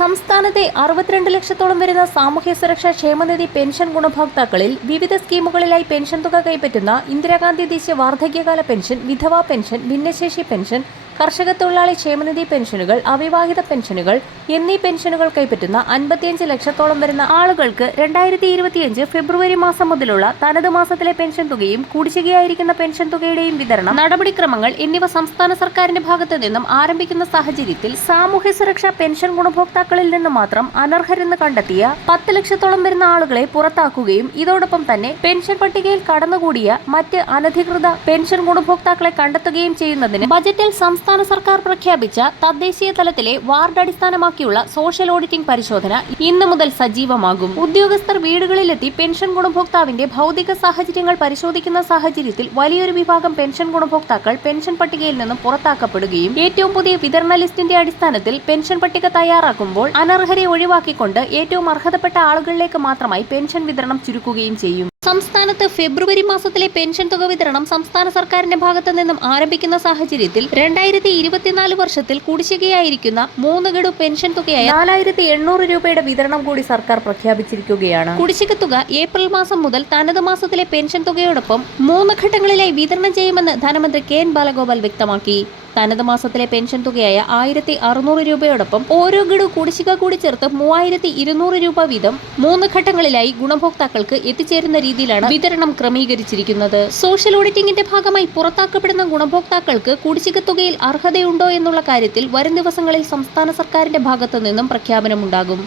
സംസ്ഥാനത്തെ അറുപത്തിരണ്ട് ലക്ഷത്തോളം വരുന്ന സാമൂഹ്യ സുരക്ഷാ ക്ഷേമനിധി പെൻഷൻ ഗുണഭോക്താക്കളിൽ വിവിധ സ്കീമുകളിലായി പെൻഷൻ തുക കൈപ്പറ്റുന്ന ഇന്ദിരാഗാന്ധി ദേശീയ വാർദ്ധക്യകാല പെൻഷൻ വിധവാ പെൻഷൻ ഭിന്നശേഷി പെൻഷൻ കർഷക തൊഴിലാളി ക്ഷേമനിധി പെൻഷനുകൾ അവിവാഹിത പെൻഷനുകൾ എന്നീ പെൻഷനുകൾ കൈപ്പറ്റുന്ന അൻപത്തിയഞ്ച് ലക്ഷത്തോളം വരുന്ന ആളുകൾക്ക് രണ്ടായിരത്തി ഇരുപത്തിയഞ്ച് ഫെബ്രുവരി മാസം മുതലുള്ള തനത് മാസത്തിലെ പെൻഷൻ തുകയും കുടിശ്ശികയായിരിക്കുന്ന പെൻഷൻ തുകയുടെയും വിതരണം നടപടിക്രമങ്ങൾ എന്നിവ സംസ്ഥാന സർക്കാരിന്റെ ഭാഗത്തു നിന്നും ആരംഭിക്കുന്ന സാഹചര്യത്തിൽ സാമൂഹ്യ സുരക്ഷാ പെൻഷൻ ഗുണഭോക്താക്കളിൽ നിന്ന് മാത്രം അനർഹരെന്ന് കണ്ടെത്തിയ പത്ത് ലക്ഷത്തോളം വരുന്ന ആളുകളെ പുറത്താക്കുകയും ഇതോടൊപ്പം തന്നെ പെൻഷൻ പട്ടികയിൽ കടന്നുകൂടിയ മറ്റ് അനധികൃത പെൻഷൻ ഗുണഭോക്താക്കളെ കണ്ടെത്തുകയും ചെയ്യുന്നതിന് ബജറ്റിൽ സംസ്ഥാന സർക്കാർ പ്രഖ്യാപിച്ച തദ്ദേശീയ തലത്തിലെ വാർഡ് അടിസ്ഥാനമാക്കിയുള്ള സോഷ്യൽ ഓഡിറ്റിംഗ് പരിശോധന ഇന്നു മുതൽ സജീവമാകും. ഉദ്യോഗസ്ഥർ വീടുകളിലെത്തി പെൻഷൻ ഗുണഭോക്താവിന്റെ ഭൗതിക സാഹചര്യങ്ങൾ പരിശോധിക്കുന്ന സാഹചര്യത്തിൽ വലിയൊരു വിഭാഗം പെൻഷൻ ഗുണഭോക്താക്കൾ പെൻഷൻ പട്ടികയിൽ നിന്നും പുറത്താക്കപ്പെടുകയും ഏറ്റവും പുതിയ വിതരണ ലിസ്റ്റിന്റെ അടിസ്ഥാനത്തിൽ പെൻഷൻ പട്ടിക തയ്യാറാക്കുമ്പോൾ അനർഹരെ ഒഴിവാക്കിക്കൊണ്ട് ഏറ്റവും അർഹതപ്പെട്ട ആളുകളിലേക്ക് മാത്രമായി പെൻഷൻ വിതരണം ചുരുക്കുകയും ചെയ്യും. സംസ്ഥാനത്ത് ഫെബ്രുവരി മാസത്തിലെ പെൻഷൻ തുക വിതരണം സംസ്ഥാന സർക്കാരിന്റെ ഭാഗത്തു നിന്നും ആരംഭിക്കുന്ന സാഹചര്യത്തിൽ രണ്ടായിരത്തി ഇരുപത്തിനാല് വർഷത്തിൽ കുടിശ്ശികയായിരിക്കുന്ന മൂന്ന് ഗഡു പെൻഷൻ തുകയായ നാലായിരത്തി എണ്ണൂറ് രൂപയുടെ വിതരണം കൂടി സർക്കാർ പ്രഖ്യാപിച്ചിരിക്കുകയാണ്. കുടിശ്ശിക തുക ഏപ്രിൽ മാസം മുതൽ തനത് മാസത്തിലെ പെൻഷൻ തുകയോടൊപ്പം മൂന്ന് ഘട്ടങ്ങളിലായി വിതരണം ചെയ്യുമെന്ന് ധനമന്ത്രി കെ എൻ ബാലഗോപാൽ വ്യക്തമാക്കി. തനത് മാസത്തിലെ പെൻഷൻ തുകയായ ആയിരത്തി അറുന്നൂറ് രൂപയോടൊപ്പം ഓരോ ഗഡു കുടിശ്ശിക കൂടി ചേർത്ത് മൂവായിരത്തി ഇരുന്നൂറ് രൂപ വീതം മൂന്ന് ഘട്ടങ്ങളിലായി ഗുണഭോക്താക്കൾക്ക് എത്തിച്ചേരുന്ന രീതിയിലാണ് വിതരണം ക്രമീകരിച്ചിരിക്കുന്നത്. സോഷ്യൽ ഓഡിറ്റിംഗിന്റെ ഭാഗമായി പുറത്താക്കപ്പെടുന്ന ഗുണഭോക്താക്കൾക്ക് കുടിശ്ശിക തുകയിൽ അർഹതയുണ്ടോ എന്നുള്ള കാര്യത്തിൽ വരും ദിവസങ്ങളിൽ സംസ്ഥാന സർക്കാരിന്റെ ഭാഗത്തു നിന്നും പ്രഖ്യാപനമുണ്ടാകും.